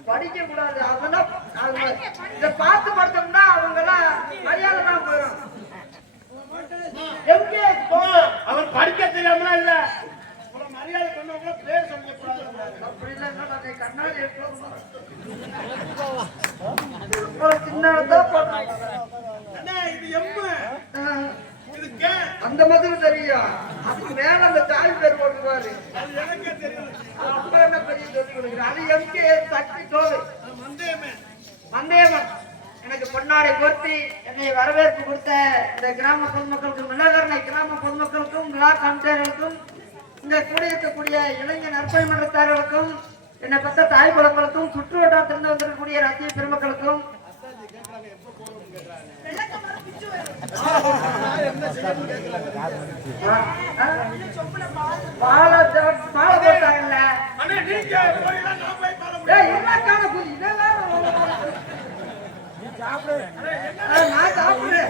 படிக்க கூடாது அதெல்லாம் இதை பார்த்து பார்த்தோம்னா அவங்க எல்லாம் மரியாதை தான் போயிடும். அவர் படிக்க தெரியாமலா இல்ல மரியாதை கொண்டவங்க பேர் சொல்லக்கூடாது. அப்படி இல்லைன்னா நான் கண்ணாடி ஒரு சின்னதான் போட்டாங்க. இது எம்மு இது கே அந்த மாதிரி தெரியும். அதுக்கு மேல அந்த தாய் பேர் போட்டுருவாரு. அது எனக்கே தெரியும். அப்புறம் என்ன பெரிய சொல்லி கொடுக்குறேன். அது MKS சக்தி தோல் மந்தேமன் எனக்கு பொன்னாடை போர்த்தி என்னை வரவேற்பு கொடுத்த இந்த கிராம பொதுமக்களுக்கும் விலகரணை கிராம பொதுமக்களுக்கும் விழா கமிட்டியர்களுக்கும் இங்க கூடியிருக்கக்கூடிய இளைஞர் நற்பணி மன்றத்தார்களுக்கும் என்னை பெற்ற தாய் குலங்களுக்கும் சுற்று வட்டாரத்திலிருந்து வந்திருக்கக்கூடிய ரசிக பெருமக்களுக்கும் மாலை போட்டாங்கல்ல நான் சாப்பிடுறேன்.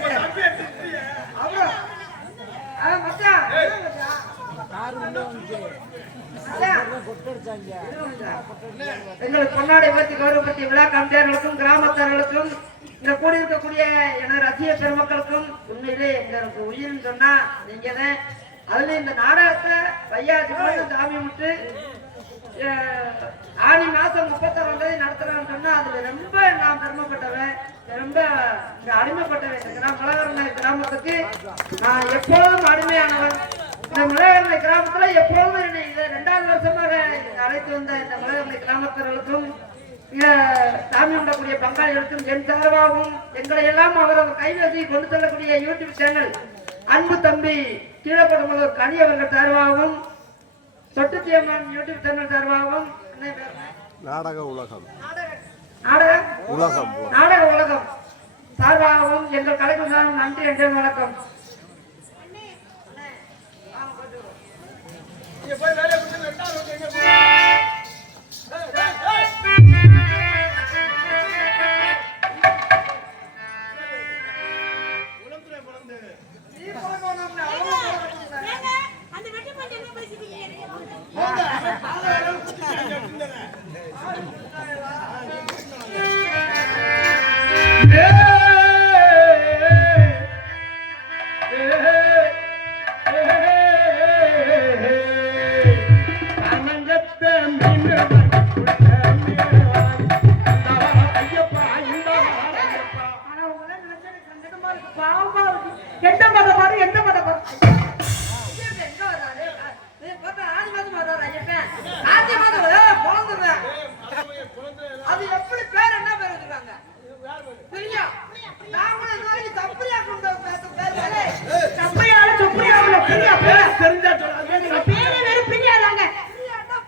எங்களுக்கு பொன்னாடை பற்றி கௌரவப்படுத்திய விழா கமிட்டியாளர்களுக்கும் கிராமத்தார்களுக்கும் இங்க கூடியிருக்கக்கூடிய எனது ரசிக பெருமக்களுக்கும் உண்மையிலே எங்களுக்கு உயிர்னு சொன்னா நீங்க தான். அதுல இந்த நாடகத்தை பையா சாமி விட்டு ஆனி மாசம் 31ஆம் தேதி நடத்துறான்னு சொன்னா அதுல ரொம்ப நான் பெருமைப்பட்டவன், ரொம்ப அடிமைப்பட்டவன். இந்த மலையரணை கிராமத்துக்கு நான் எப்பொழுதும் அடிமையானவன். இந்த மலையரணை கிராமத்துல எப்பொழுதும் என்னை 2வது வருஷமாக அழைத்து வந்த இந்த மலையரணை கிராமத்தர்களுக்கும் சாமி உண்டக்கூடிய பங்காளிகளுக்கும் என் சார்பாகவும் எங்களை எல்லாம் அவரவர் கைவசி கொண்டு செல்லக்கூடிய யூடியூப் சேனல் அன்பு தம்பி கீழப்படுமலூர் கனி அவர்கள் சார்பாகவும் சொட்டுத்தியம்மன் யூடியூப் சேனல் சார்பாகவும் நாடக உலகம் நாடக உலகம் சார்பாகவும் எங்கள் கலைஞர் நன்றி என்ற வணக்கம். அது எப்படி பேர் என்ன பேர் வச்சிருக்காங்க பிரியா? நாங்களும் தப்புரியா கொண்டு தெரிஞ்சா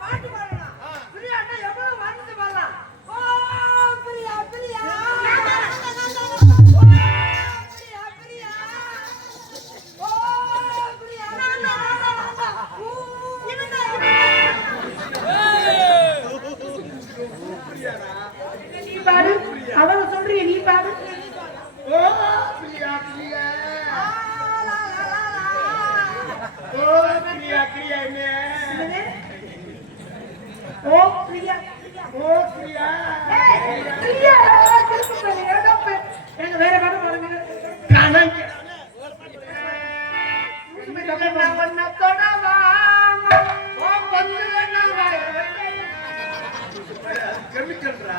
பாட்டு பாடலாம். பிரியாண்டா எவ்வளவு வாழ்ந்து பாடலாம். ஓ பிரியா பிரியா அவங்க சொல்றீங்க நீ பாடு. ஓ பிரியா பிரியா ஓ பிரியா பிரியா ஓ பிரியா ஓ பிரியா பிரியா எனக்கு வேற பாட்டு பாடுங்க. கெமிக்கல்ரா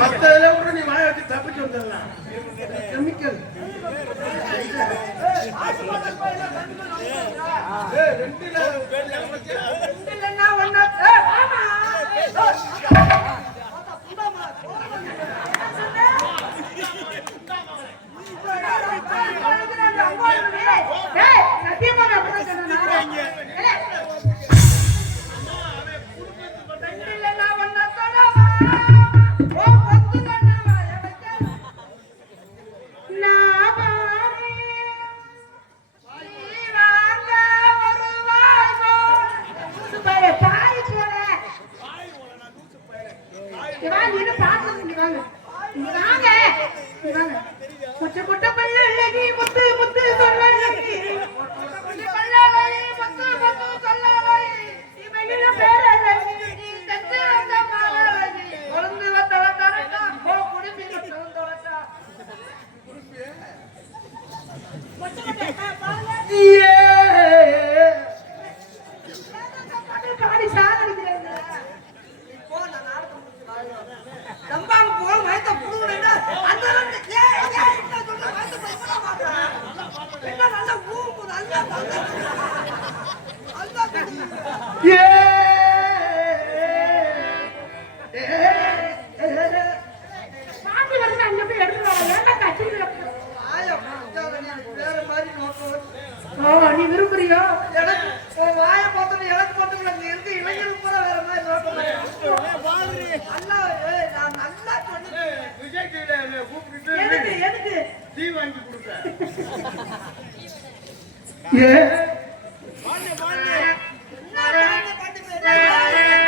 மத்ததுல கூட நீ வாய வச்சு தப்பிச்சு வந்துடலாம். கெமிக்கல் நான்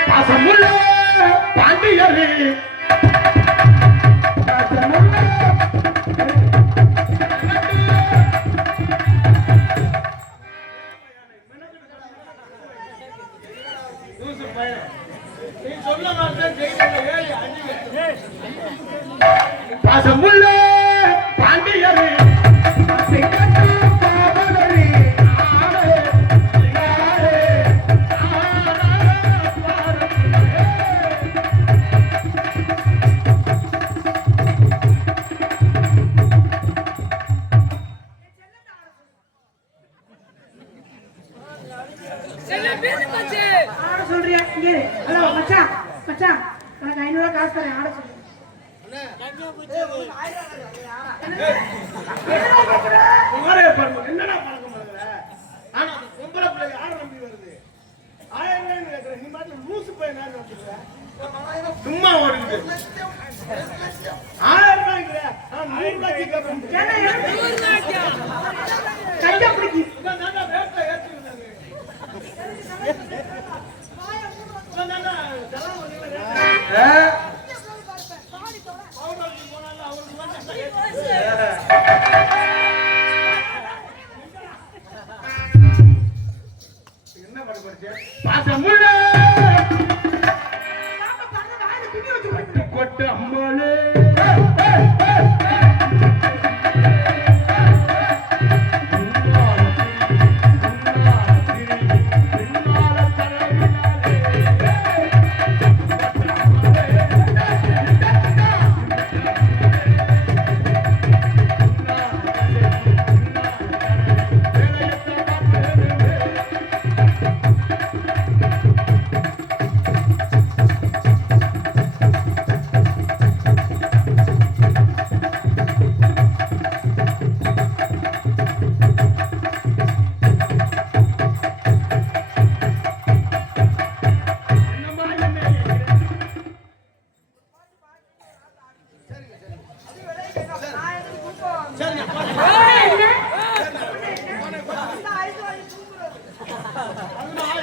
பாசமுள்ள பாண்டியரே பாசமுள்ள பாண்டியரே ஆட சொல்றியா இங்க இரு. ஹலோ மச்சான் மச்சான் உனக்கு 500 காசு தரேன் ஆட சொல்லு என்னடா பழக்கம் பண்ணுற? ஆனா அது பொம்பளை பிள்ளை யாரை நம்பி வருது? 1000 ரூபாய்ன்னு கேட்கிறேன். நீ பாட்டுல லூசு பையன் யாரு நம்புற? சும்மா ஓடுது. 1000 ரூபாய்ங்கிற? 100 ரூபாய்க்கு கேட்கிறேன். கையா பிடிக்கி நல்லா வேட்டை ஏற்றிருந்தாங்க. நல்லா ஜலம் வந்து போனாலும் அவருக்கு என்ன பண்ண படிச்ச? பாசமுள்ள கொட்டு அம்மாளே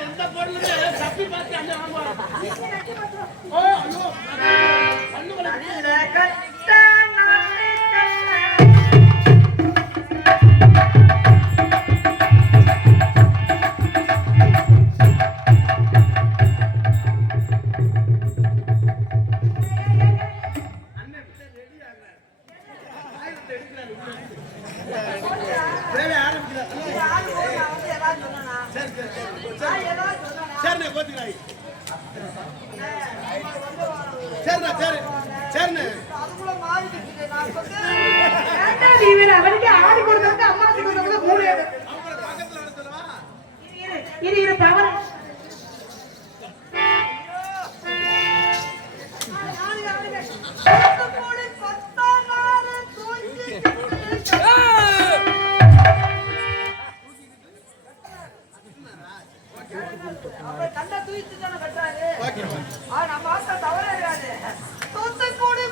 எந்த பொருளுமே தப்பி பார்த்து அங்கே வாங்குவாங்க. ஓ ஐயோ கண்ணு சரிண்ணே கோத்துக்கிறாய். சரிண்ணா சரி சரிண்ணே. நீ வேற அவனுக்கு ஆடி கொடுத்தது அம்மா கொடுத்தது 3 அவங்கள பக்கத்துல நடத்தலவா? இரு இரு பவர் கண்ணை தூக்கிட்டு தானே கட்டுறாரு. ஓகே நம்ம ஆசை தவறே கிடையாது. தூத்துக்குடி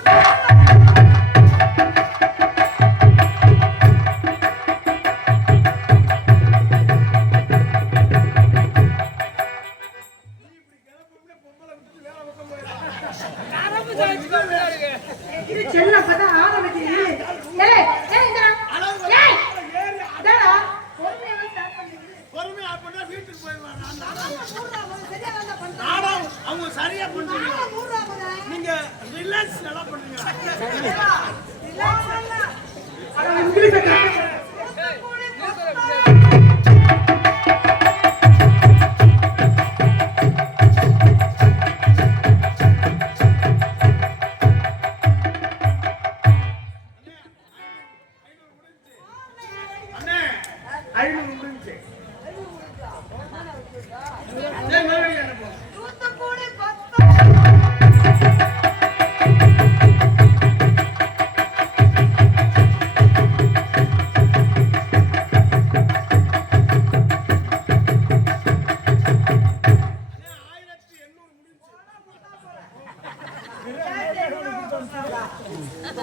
இது செல்ல பார்த்தா ஆரம்பிச்சு ஏய் ஏய் இந்தா ஏய் அடடா பொறுமையா பண்ணா வீட்டுக்கு போயிடுவாங்க. சரியா வந்தா பண்ணு நானும் அவங்க சரியா பண்றீங்க. 100 ரூபாய் நீங்க ரிலாக்ஸ் நல்லா பண்றீங்க. அட இங்கிலீஷ் கரெக்ட் அண்ணே 500 முடிஞ்சு. சரி மறுபடியும் அனுப்புவோம். தூத்துக்குடி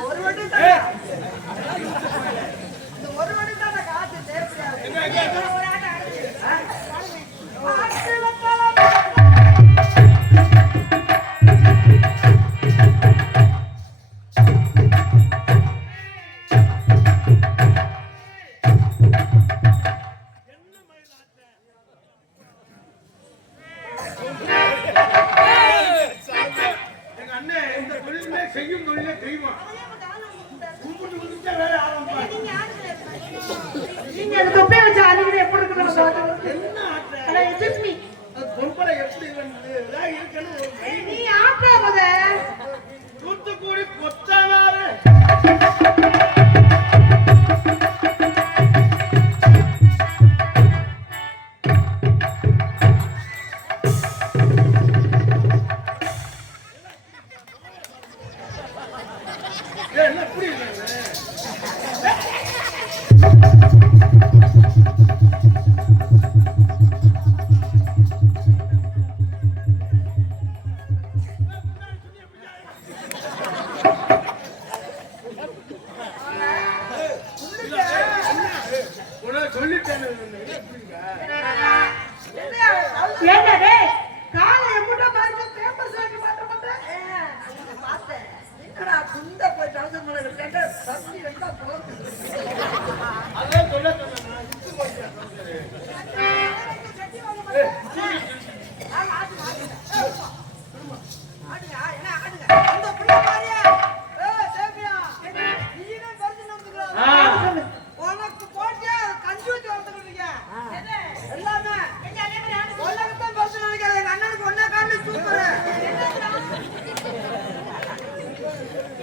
ஒரு வண்டி தான் செய்யும் தொழிலே தெய்வம். கும்பிட்டு கும்பிட்டா வேற ஆரம்பிப்பாங்க. நீங்க அந்த தொப்பையை வச்சு ஆடிக்கிட்டு எப்படி இருக்கணும் என்ன ஆட்டம்? எக்ஸ்கியூஸ் மீ அது பொம்பளை எப்படி வந்து இதெல்லாம் இருக்குன்னு ஒரு கை. நீ ஆட்டா மக தூத்துக்குடி கொத்தனாரு என்ன புரியுது? சொல்லிட்டேன். ஏண்டா டேய் காலை எம்புட்ட பாருங்க பேப்பர் சாக்கி மாட்ட மாட்டேன் பார்த்தேன். என்னடா குண்ட போய் டவுசர் மேல விட்டுட்டு தம்பி ரெண்டா போகுது. அதான் சொல்ல சொன்னேன். ஆடுங்க, என்ன ஆடுங்க? அந்த புள்ள பாரியா? சேமியா. நீயே பறிச்சு வந்துக்கற. உனக்கு போட்டியா கஞ்சி ஊத்தி வந்துக்கிறீங்க. எல்லாமே உலகத்தை பறிச்சு நினைக்காத. எங்க அண்ணனுக்கு ஒண்ணா காண்டி சூப்பர்.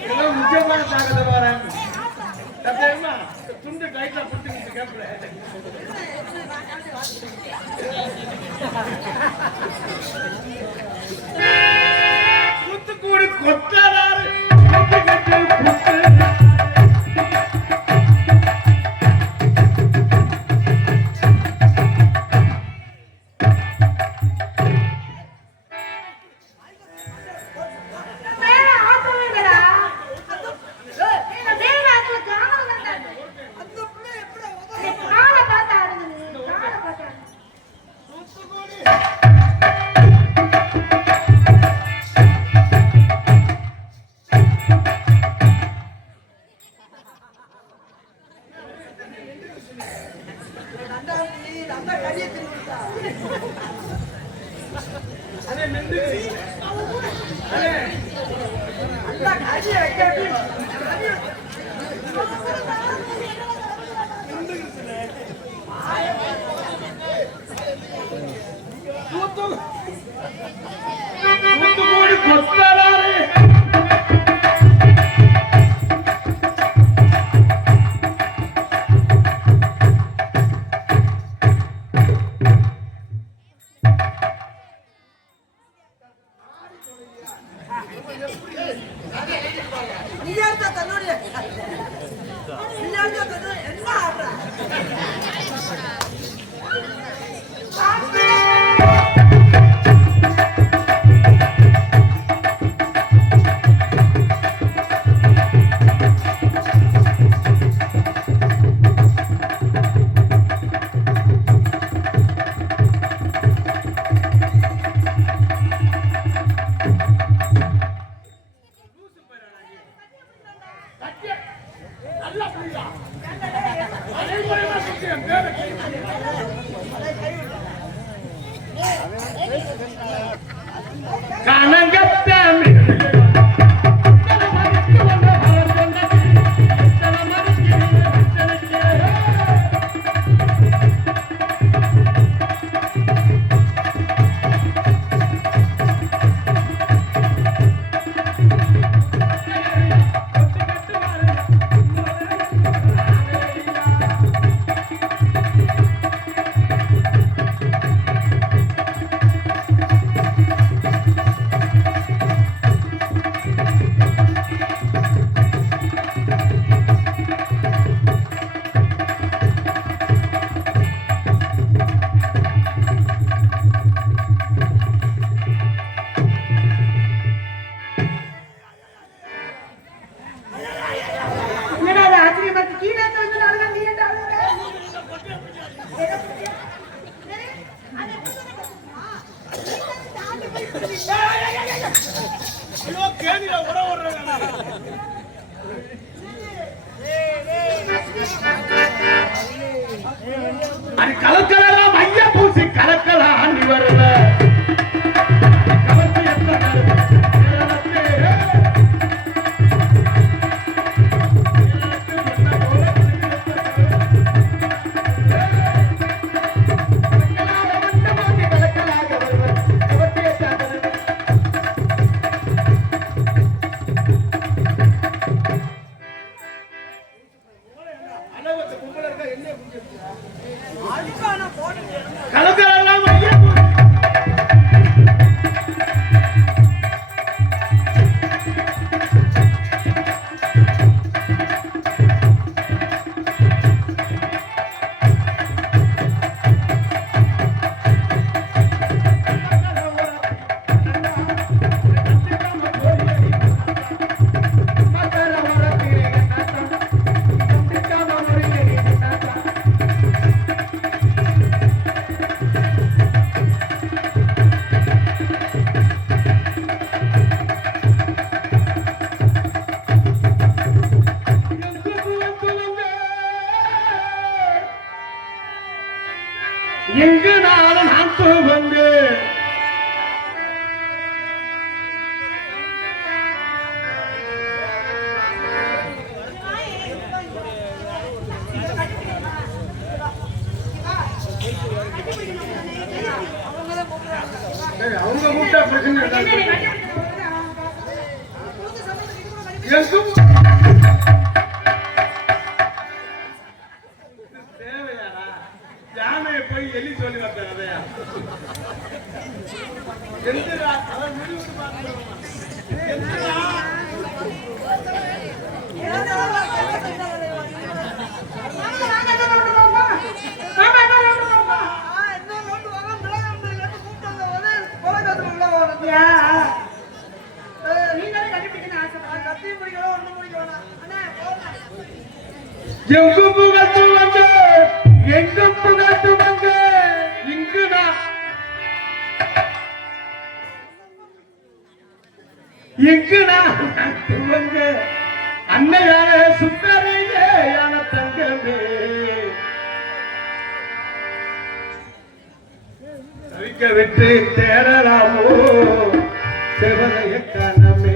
இதெல்லாம் முக்கியமான தாக்கத்தை வரேன். தப்பேமா துண்டு டைட்டா புடிச்சு கேட்பேன். தூத்துக்குடி கொத்தனாரு மேல ஆட்டவேடா ஏய் மேல ஆட்டல காணல வேண்டாம் அந்த புள்ள எப்படி உதவி காலை பார்த்து ஆடுங்க நீ காலை பார்த்து ஆடுங்க தூத்துக்குடி அந்த கையை திரும்பிட்டா. அதே மெண்டு அதே அந்த கையை வைக்கிறது. தூத்துக்குடி கொத்தனாரு நீ யார்டா தன்னோட? நீ யார்டா தன்னோட? என்ன ஆடுற? நல்லா புரியுதா? அதே மாதிரி சுத்தி என் பேரை கை கனகத்தம் என்னடா அது ஆச்சரியமா இருக்கு கீழே வந்து நாளா நீ என்ன ஆடுற ஐயோ கேணில உர ஓடுறாங்க. அது கலக்கலாம் மைய பூசி கலக்கலாம் நீ வரல கலத்து எத்தனை சரி, அவங்க கூப்பிட்டா பிரச்சனை இருக்காது. எங்கும் தேவையாடா? யானையை போய் எலி சொல்லி வந்த கதையா? எந்திரா, அவன் முடிவு பார்க்கிறோம். எந்திரா. எங்கும் புகழ்ந்து வந்த எங்கும் புகழ்ந்து வந்த இங்குதான் துவங்க அன்னையான சுந்தரையே யான தங்கமே தவிக்க விட்டு தேடலாமோ செவனைய காணமே.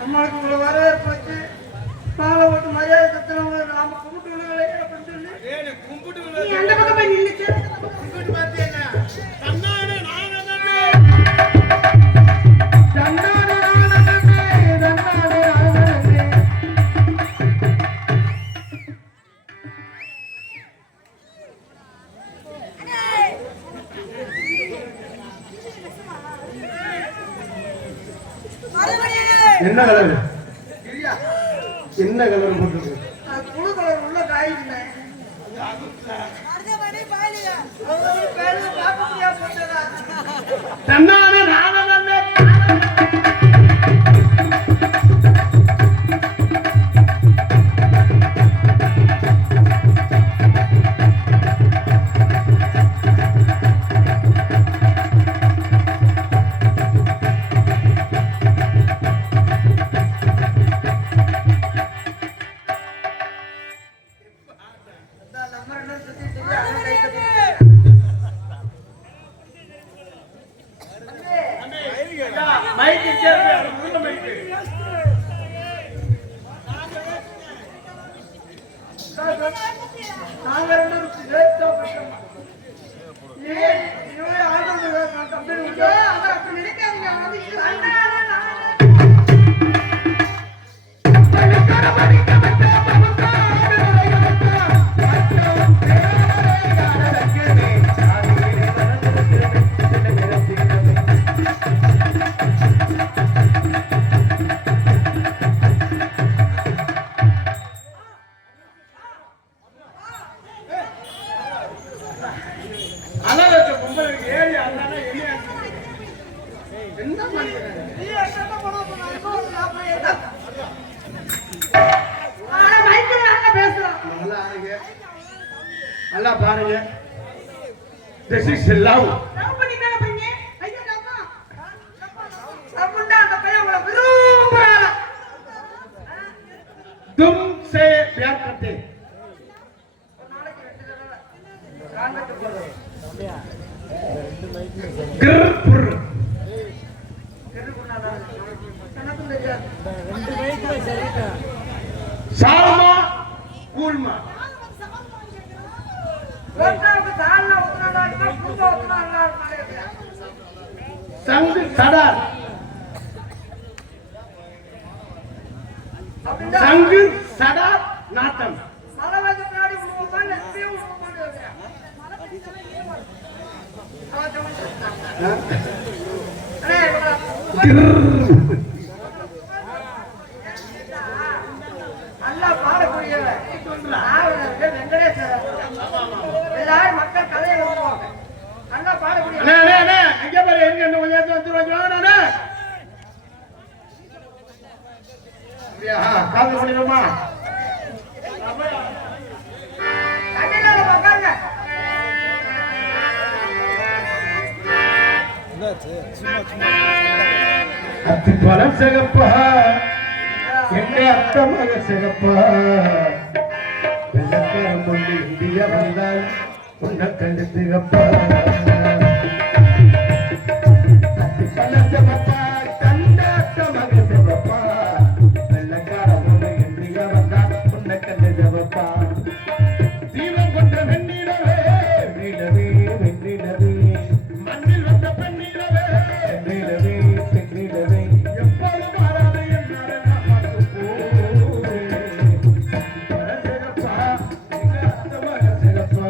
நம்மளுக்கு உங்களை வரவேற்பு வச்சு மாலை போட்டு மரியாதை தத்துவங்க நாம கும்பிட்டு விடுங்களே அப்படின்னு சொல்லி கும்பிட்டு நீ அந்த பக்கம் போய் நில்லுச்சு. பார்த்தீங்கன்னா என்ன கலர்? என்ன கலர் போட்டுருக்கு? புழு கலர் உள்ள காய் இருந்தேன் பார்க்க முடியாது போட்டதா தன்னானே நானே மைக்கு கேட்க உள்ள மைக்கு நாங்க ரெண்டு லேட்டா பண்றோம் இவரே ஆர்டர் கம்பெனி விட்டு அப்ப நினைக்காதீங்க நல்லா பாருங்க. This is love. லவ் பண்ணி என்ன பண்ணீங்க? ஐயோ அம்மா. அப்படின்னா அந்த பையன் உங்களை விரும்புறானா तुमसे प्यार करते हैं. கிர்புர். சால்மா கூல்மா சங்கு சடார் அப்படின்னா சங்கு சடா நாட்டம். மழை வந்து பின்னாடி விடுவோமா இல்ல இப்பயே விடுவோமான்னு கேக்குறேன். அண்ணே, நல்லா பாடக்கூடியவர் வெங்கடேஸ்வரர். எல்லாரும் மக்கள் கதையை எழுதுவாங்க. நல்லா பாடக்கூடிய அண்ணே, அண்ணே, அண்ணே, எங்க பாரு, எங்க இன்னும் கொஞ்சம் நேரத்துல வந்துருவாங்க, வாங்க அண்ணே. அப்படியா? காதல் பண்ணிடுமா? தமிழ்நாடு உட்காருங்க. அத்திப்பழம் சிகப்பா, எங்க அத்தமாக சிகப்பா, வெள்ளக்காரம் கொண்டு இந்தியா வந்தால் உன்னை கண்டு சிகப்பா. அத்திப்பழம் சிகப்பா, கண்ட அத்தமாக சிகப்பா, வெள்ளக்காரம் கொண்டு இந்தியா வந்தால் உன்னை கண்டு சிகப்பா. தீபம் கொண்ட வெண்ணிலவே, நிலவே வெண்ணிலவே, மண்ணில் வந்த பெண்ணிலவே, நிலவே பெண்ணிலவே, எப்போதும் மாறாத என் நாடக பார்த்து போவே. சிகப்பா, எங்க அத்தமாக சிகப்பா,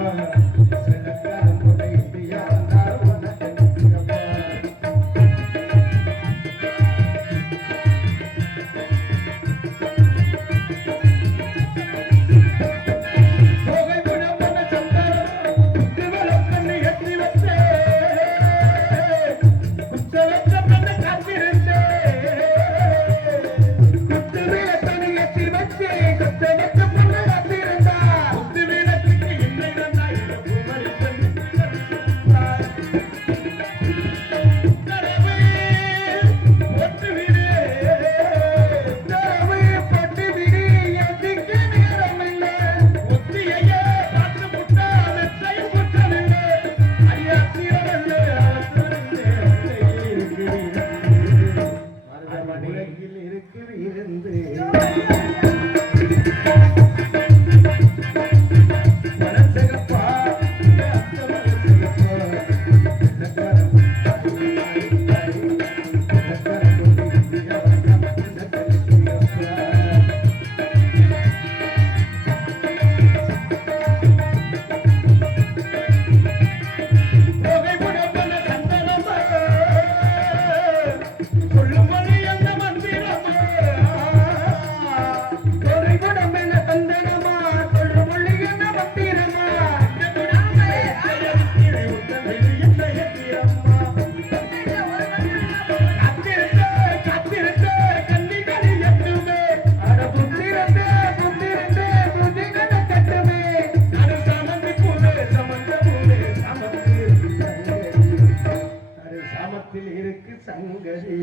வெள்ளக்காரம் கொண்ட இந்தியா வந்தால் உன்னை கண்டு சிகப்பா. போகை குணமான சந்தனம், புத்து விளக்கண்ணு ஏற்றி வச்சே, புத்த வச்ச பண்ண காத்திருந்தே, புத்து விளக்கண்ணு ஏற்றி வச்சே, குத்த வச்ச பண்ண காத்திருந்தா, புத்து விளக்குக்கு இல்லை வந்தா இந்த பூமரி பெண்ணு திகழ்ந்தாய். தரவே போட்டு விடு, தரவே போட்டு விடு, எதுக்கு நேரமில்லை, ஒத்தியையே பார்த்து முட்டா மெத்தை முட்டமில்லை, ஐயா தீரமில்லை, அவசரமில்லை, உலகில் இருக்குது இருந்து மனசகப்பா, அத்தமன போகை புடப்பன சந்தனமா, சொல்லும் மொழி அந்த மந்திரமா, போகை புடப்பன சந்தனமா, சொல்லும் மொழி அந்த மந்திரமா, காத்திருந்த கன்னிகளை எட்டுமே, அட புத்திரந்தே புத்திரந்தே புதிகன கட்டுமே, அடு சாமந்தி பூவே சமந்த பூவே சாமத்தில் இருக்கு சங்கதி, அடு சாமத்தில் இருக்கு சங்கதி.